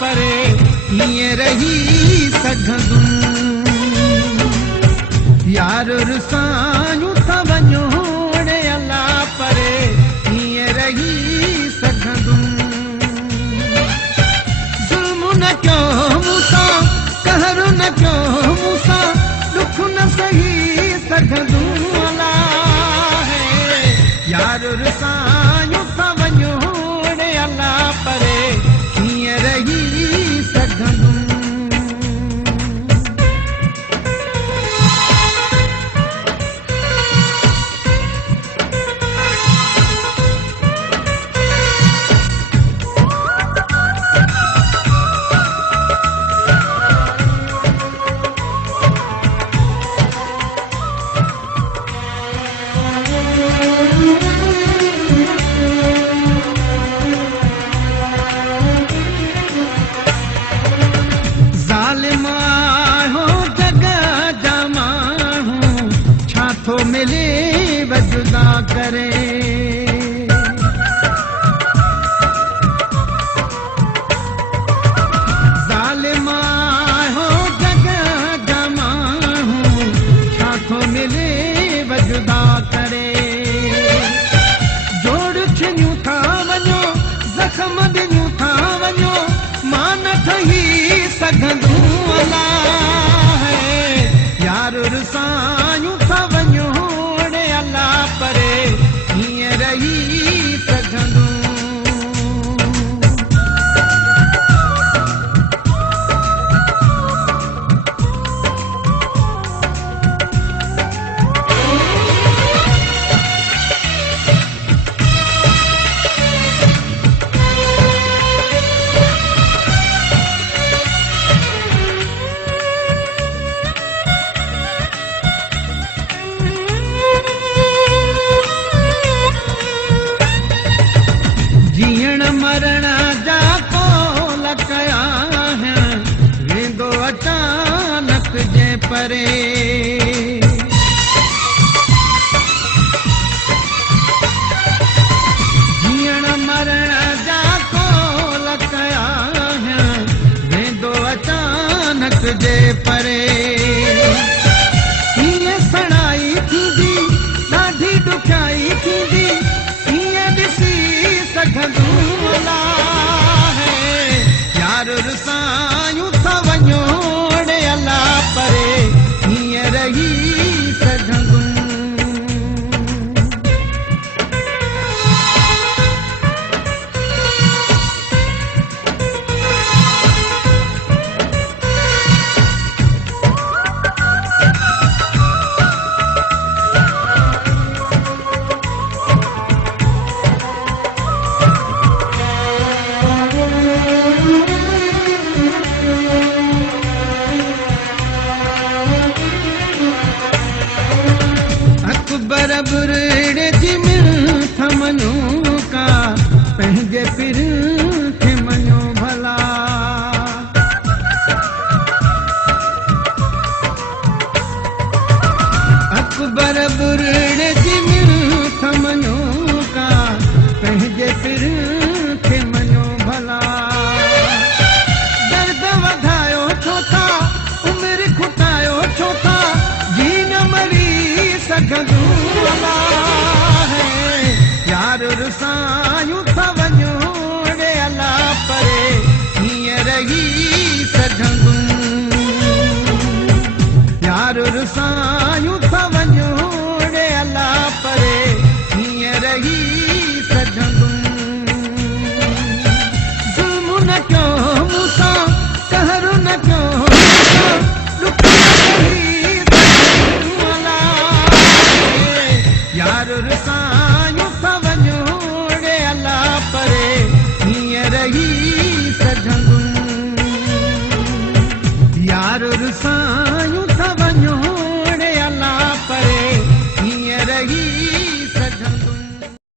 परे हीअं रही सघंदुमि यार रुसायूं था वञो रे अला परे हीअं रही सघंदुमि ज़ुल्म न कयो मूंसां कहर न कयो मूंसां दुख न सही सघंदुमि अला यार रुसायूं था वञो रे अला परे हीअं रही सघंदुमि मिले वजुदा करे ज़ालिमा हो जगह जमा हूँ छा थो मिले वजुदा करे जोड़ छिनियूं था वञो ज़ख़्म ॾिनियूं था वञो मां न ठही सघंदुमि अला यार रुसायूं था वञो रे अला परे हीअं रही सघंदुमि जीअण मरण जा कोल कया हैं वेंदो अचानक जे परे जीअण मरण जा कोल कया हैं वेंदो अचानक जे परे हीअं सड़ाई थींदी ॾाढी ॾुखियाई थींदी हीअं ॾिसी सघंदुमि अला यार रुसायूं था वञो रे अला परे हीअं रही सघंदुमि अकबर बुरड़े जी मिल्थ मञो का पंहिंजे पिर खे मञो भला अकबर बुरड़े जी मिल्थ मञो का पंहिंजे पिर खे मञो भला दर्द वधायो छो था उमिरि खुटायो छो था जी न मरी सघंदुमि अला यार रुसायूं था वञो रे अला परे हीअं रही सघंदुमि यार रुसायूं था वञो रे अला परे हीअं रही सघंदुमि ज़ुल्म न कयो मूंसां कहर न कयो मूंसां दुख न सही सघंदुमि अला यार रुसायूं था वञो रे अला परे हीअं रही सघंदुमि यार रुसां